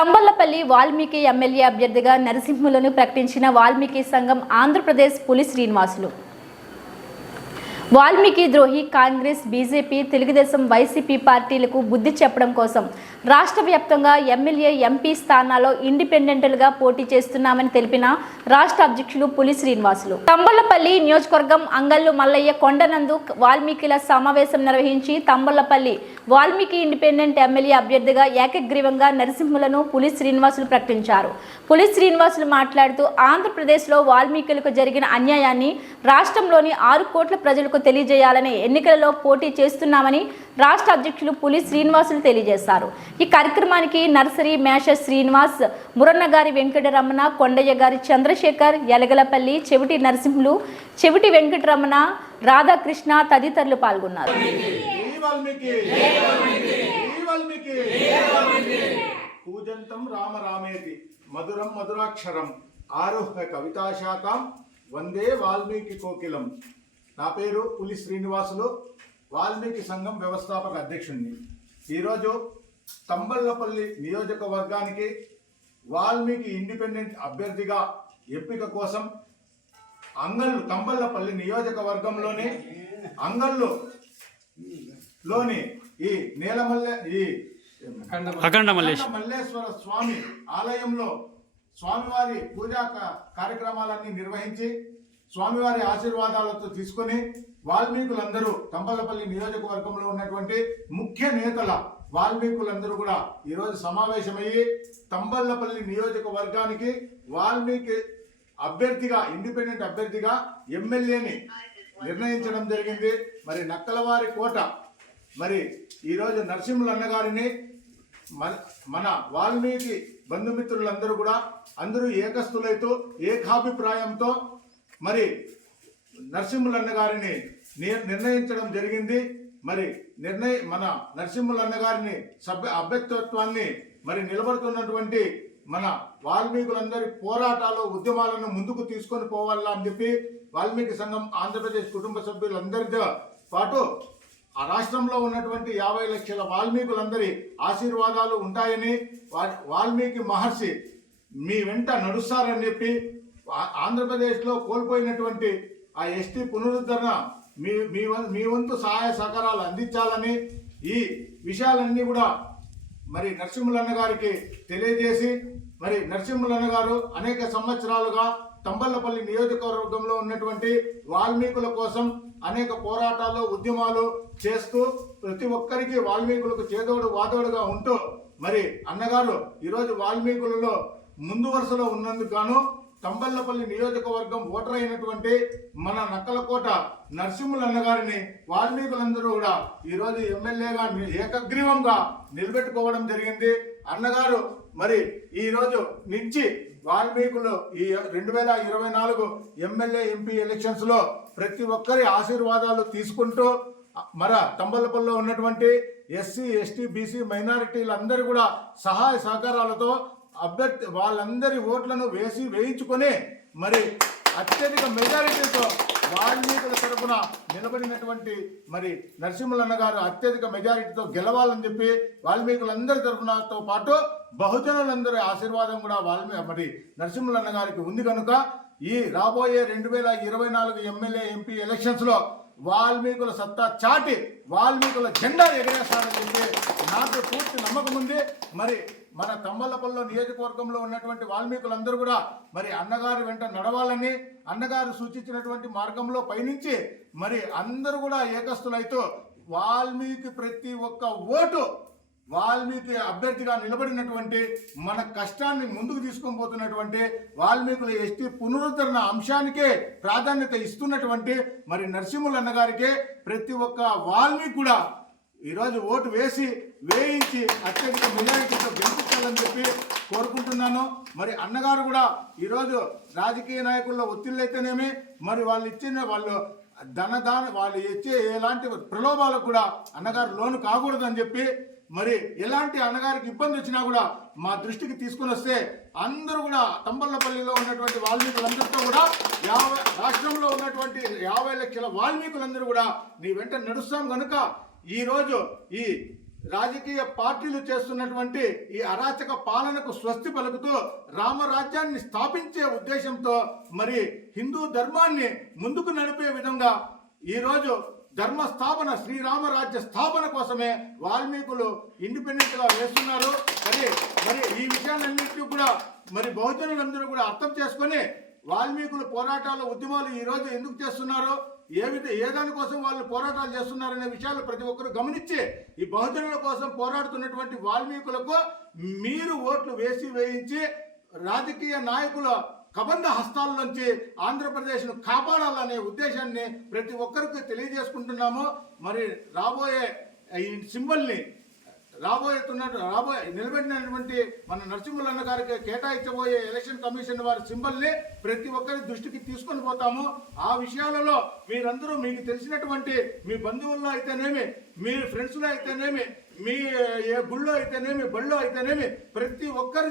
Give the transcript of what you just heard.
Thamballapalli Valmiki MLA అభ్యర్థిగా నరసింహులను ప్రకటించిన వాల్మీకి సంఘం ఆంధ్రప్రదేశ్ పులి శ్రీనివాసులు. వాల్మీకి ద్రోహి కాంగ్రెస్, బీజేపీ, తెలుగుదేశం, వైసీపీ పార్టీలకు బుద్ధి చెప్పడం కోసం రాష్ట్ర వ్యాప్తంగా ఎమ్మెల్యే, ఎంపీ స్థానాల్లో ఇండిపెండెంట్లుగా పోటీ చేస్తున్నామని తెలిపిన రాష్ట్ర అధ్యక్షులు పులి శ్రీనివాసులు తంబళ్లపల్లి నియోజకవర్గం అంగల్లు మల్లయ్య కొండనందు వాల్మీకిల సమావేశం నిర్వహించి తంబళ్లపల్లి వాల్మీకి ఇండిపెండెంట్ ఎమ్మెల్యే అభ్యర్థిగా ఏకగ్రీవంగా నరసింహులను పులి శ్రీనివాసులు ప్రకటించారు. పులి శ్రీనివాసులు మాట్లాడుతూ ఆంధ్రప్రదేశ్లో వాల్మీకులకు జరిగిన అన్యాయాన్ని రాష్ట్రంలోని 6 కోట్ల ప్రజలకు తెలియజేయాలని ఎన్నికలలో పోటీ చేస్తున్నామని రాష్ట్ర అధ్యక్షులు పులి శ్రీనివాసులు తెలియజేశారు. ఈ కార్యక్రమానికి నర్సరీ మేష శ్రీనివాస్, మురన్నగారి వెంకటరమణ, కొండయ్య గారి చంద్రశేఖర్, యలగలపల్లి చెవిటి నరసింహులు, చెవిటి వెంకటరమణ, రాధాకృష్ణ తదితరులు పాల్గొన్నారు. పూజంతం రామ రామేతి మధురం మధురాక్షరం ఆరుహ్య కవితాశాఖం వందే వాల్మీకి కోకిలం. నా పేరు పులి శ్రీనివాసులు, వాల్మీకి సంఘం వ్యవస్థాపక అధ్యక్షుడిని. ఈరోజు తంబళ్లపల్లి నియోజకవర్గానికి వాల్మీకి ఇండిపెండెంట్ అభ్యర్థిగా ఎంపిక కోసం అంగళ్ళు తంబళ్లపల్లి నియోజకవర్గంలోని అంగళ్ళులోని ఈ అఖండ మల్లేశ్వర స్వామి ఆలయంలో స్వామివారి పూజా కార్యక్రమాలన్నీ నిర్వహించి స్వామివారి ఆశీర్వాదాలతో తీసుకొని వాల్మీకులందరూ తంబళ్లపల్లి నియోజకవర్గంలో ఉన్నటువంటి ముఖ్య నేతల వాల్మీకులందరూ కూడా ఈరోజు సమావేశమయ్యి తంబళ్లపల్లి నియోజకవర్గానికి వాల్మీకి అభ్యర్థిగా, ఇండిపెండెంట్ అభ్యర్థిగా ఎమ్మెల్యేని నిర్ణయించడం జరిగింది. మరి నక్కలవారి కోట మరి ఈరోజు నరసింహులు అన్నగారిని మన వాల్మీకి బంధుమిత్రులందరూ కూడా అందరూ ఏకస్తులైతో ఏకాభిప్రాయంతో మరి నరసింహులన్న గారిని నిర్ణయించడం జరిగింది. మరి మన నరసింహులన్న గారిని అభ్యర్థిత్వాన్ని మరి నిలబడుతున్నటువంటి మన వాల్మీకులందరి పోరాటాలు, ఉద్యమాలను ముందుకు తీసుకొని పోవాలా అని చెప్పి వాల్మీకి సంఘం ఆంధ్రప్రదేశ్ కుటుంబ సభ్యులందరితో పాటు ఆ రాష్ట్రంలో ఉన్నటువంటి 50 లక్షల వాల్మీకులందరి ఆశీర్వాదాలు ఉంటాయని, వాల్మీకి మహర్షి మీ వెంట నడుస్తారని చెప్పి ఆంధ్రప్రదేశ్లో కోల్పోయినటువంటి ఆ ఎస్టీ పునరుద్ధరణ మీ వంతు సహాయ సహకారాలు అందించాలని ఈ విషయాలన్నీ కూడా మరి నరసింహులన్న గారికి తెలియజేసి, మరి నరసింహులన్న గారు అనేక సంవత్సరాలుగా తంబళ్లపల్లి నియోజకవర్గంలో ఉన్నటువంటి వాల్మీకుల కోసం అనేక పోరాటాలు, ఉద్యమాలు చేస్తూ ప్రతి ఒక్కరికి వాల్మీకులకు చేదోడు వాదోడుగా ఉంటూ మరి అన్నగారు ఈరోజు వాల్మీకులలో ముందు వరుసలో ఉన్నందుకు గాను తంబళ్లపల్లి నియోజకవర్గం ఓటర్ అయినటువంటి మన నక్కలకోట నరసింహులన్న గారిని వాల్మీకులందరూ కూడా ఈరోజు ఎమ్మెల్యేగా ఏకగ్రీవంగా నిలబెట్టుకోవడం జరిగింది. అన్నగారు మరి ఈరోజు నుంచి వాల్మీకులు ఈ 2024 ఎమ్మెల్యే, ఎంపీ ఎలక్షన్స్ లో ప్రతి ఒక్కరి ఆశీర్వాదాలు తీసుకుంటూ మన తంబళ్లపల్లిలో ఉన్నటువంటి ఎస్సీ, ఎస్టీ, బీసీ మైనారిటీలందరూ కూడా సహాయ సహకారాలతో అభ్యర్థి వాళ్ళందరి ఓట్లను వేయించుకొని మరి అత్యధిక మెజారిటీతో వాల్మీకుల తరఫున నిలబడినటువంటి మరి నరసింహులన్న గారు అత్యధిక మెజారిటీతో గెలవాలని చెప్పి వాల్మీకులందరి తరఫునతో పాటు బహుజనులందరి ఆశీర్వాదం కూడా మరి నరసింహులన్న గారికి ఉంది కనుక ఈ రాబోయే 2024 ఎమ్మెల్యే, ఎంపీ ఎలక్షన్స్ లో వాల్మీకుల సత్తా చాటి వాల్మీకుల జెండా ఎగరేస్తారని చెప్పి నాకు పూర్తి నమ్మకం ఉంది. మరి మన తంబళ్లపల్లి నియోజకవర్గంలో ఉన్నటువంటి వాల్మీకులందరూ కూడా మరి అన్నగారి వెంట నడవాలని, అన్నగారు సూచించినటువంటి మార్గంలో పయనించి మరి అందరూ కూడా ఏకస్తులైతూ వాల్మీకి ప్రతి ఒక్క ఓటు వాల్మీకి అభ్యర్థిగా నిలబడినటువంటి మన కష్టాన్ని ముందుకు తీసుకొని పోతున్నటువంటి వాల్మీకుల ఎస్టీ పునరుద్ధరణ అంశానికే ప్రాధాన్యత ఇస్తున్నటువంటి మరి నరసింహులన్న గారికి ప్రతి ఒక్క వాల్మీకి కూడా ఈరోజు ఓటు వేయించి అత్యధిక మెజారిటీతో గెలిపించాలని చెప్పి కోరుకుంటున్నాను. మరి అన్నగారు కూడా ఈరోజు రాజకీయ నాయకుల ఒత్తిళ్ళు అయితేనేమి మరి వాళ్ళు ఇచ్చే ఎలాంటి ప్రలోభాలకు కూడా అన్నగారు లోను కాకూడదని చెప్పి మరి ఎలాంటి అన్నగారికి ఇబ్బంది వచ్చినా కూడా మా దృష్టికి తీసుకుని వస్తే అందరూ కూడా తంబళ్లపల్లిలో ఉన్నటువంటి వాల్మీకులందరితో కూడా రాష్ట్రంలో ఉన్నటువంటి 50 లక్షల వాల్మీకులందరూ కూడా నీ వెంట నడుస్తాం కనుక ఈరోజు ఈ రాజకీయ పార్టీలు చేస్తున్నటువంటి ఈ అరాచక పాలనకు స్వస్తి పలుకుతూ రామరాజ్యాన్ని స్థాపించే ఉద్దేశంతో మరి హిందూ ధర్మాన్ని ముందుకు నడిపే విధంగా ఈరోజు ధర్మ స్థాపన శ్రీరామరాజ్య స్థాపన కోసమే వాల్మీకులు ఇండిపెండెంట్ గా వేస్తున్నారు. మరి ఈ విషయాలన్నింటినీ కూడా మరి బహుజనులందరూ కూడా అర్థం చేసుకొని వాల్మీకులు పోరాటాలు ఉద్యమాలు ఈ రోజు ఎందుకు చేస్తున్నారు, ఏ దానికోసం వాళ్ళు పోరాటాలు చేస్తున్నారనే విషయాలు ప్రతి ఒక్కరు గమనించి ఈ బహుజనుల కోసం పోరాడుతున్నటువంటి వాల్మీకులకు మీరు ఓట్లు వేయించి రాజకీయ నాయకుల కబంధ హస్తాల నుంచి ఆంధ్రప్రదేశ్ను కాపాడాలనే ఉద్దేశాన్ని ప్రతి ఒక్కరికి తెలియజేసుకుంటున్నాము. మరి రాబోయే ఈ సింబల్ని నిలబెట్టినటువంటి మన నరసింహులన్న గారికి కేటాయించబోయే ఎలక్షన్ కమిషన్ వారి సింబల్ని ప్రతి ఒక్కరి దృష్టికి తీసుకొని పోతాము. ఆ విషయాలలో మీరందరూ మీకు తెలిసినటువంటి మీ బంధువుల్లో అయితేనేమి, మీ ఫ్రెండ్స్లో అయితేనేమి, మీ ఏ గుళ్ళో అయితేనేమి, బళ్ళో అయితేనేమి ప్రతి ఒక్కరి